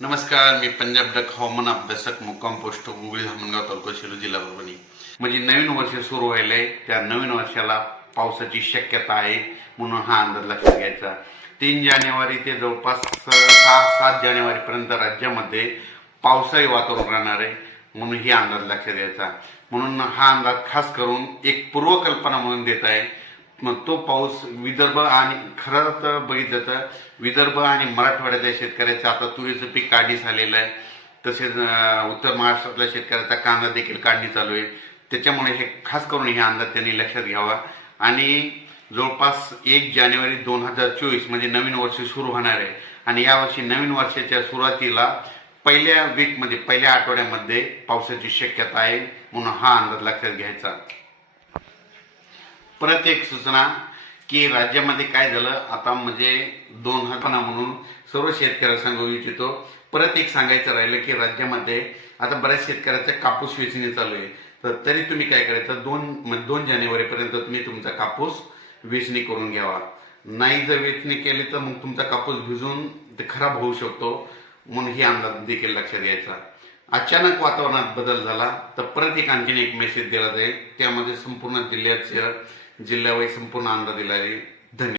नमस्कार मी पंजाब डक हवामान अभ्यासक मुक्काम पोस्ट गुगळी धामणगाव तालुका शिरू जिल्हा परभणी म्हणजे नवीन वर्ष सुरू व्हायला त्या नवीन वर्षाला पावसाची शक्यता आहे म्हणून हा अंदाज लक्षात घ्यायचा तीन जानेवारी ते जवळपास सहा सात जानेवारीपर्यंत राज्यामध्ये पावसाही वातावरण राहणार आहे म्हणून ही अंदाज लक्षात घ्यायचा म्हणून हा अंदाज खास करून एक पूर्वकल्पना म्हणून देत आहे मग तो पाऊस विदर्भ आणि खरं तर बघितलं तर विदर्भ आणि मराठवाड्यातल्या शेतकऱ्याचं आता तुरीचं पीक काढणी झालेलं आहे तसेच उत्तर महाराष्ट्रातल्या शेतकऱ्याचा कांदा देखील काढणी चालू आहे त्याच्यामुळे हे खास करून हे अंदाज त्यांनी लक्षात घ्यावा आणि जवळपास एक जानेवारी दोन हजार चोवीस म्हणजे नवीन वर्ष सुरू होणार आहे आणि यावर्षी नवीन वर्षाच्या सुरुवातीला पहिल्या वीकमध्ये पहिल्या आठवड्यामध्ये पावसाची शक्यता आहे म्हणून हा अंदाज लक्षात घ्यायचा परत एक सूचना की राज्यामध्ये काय झालं आता म्हणजे दोन हजार म्हणून सर्व शेतकऱ्याला सांगू इच्छितो परत एक सांगायचं राहिलं की राज्यामध्ये आता बऱ्याच शेतकऱ्याचं कापूस वेचणी चालू आहे तर तरी तुम्ही काय करायचं दोन दोन जानेवारीपर्यंत तुम्ही तुमचा कापूस वेचणी करून घ्यावा नाही जर वेचणी केली तर मग तुमचा कापूस भिजून ते खराब होऊ शकतो म्हणून ही अंदाज देखील लक्षात घ्यायचा अचानक वातावरणात बदल झाला तर परत एक आणखीन एक मेसेज दिला जाईल त्यामध्ये संपूर्ण जिल्ह्याचं जिल्ह्यावाई संपूर्ण अंदाज दिला जाईल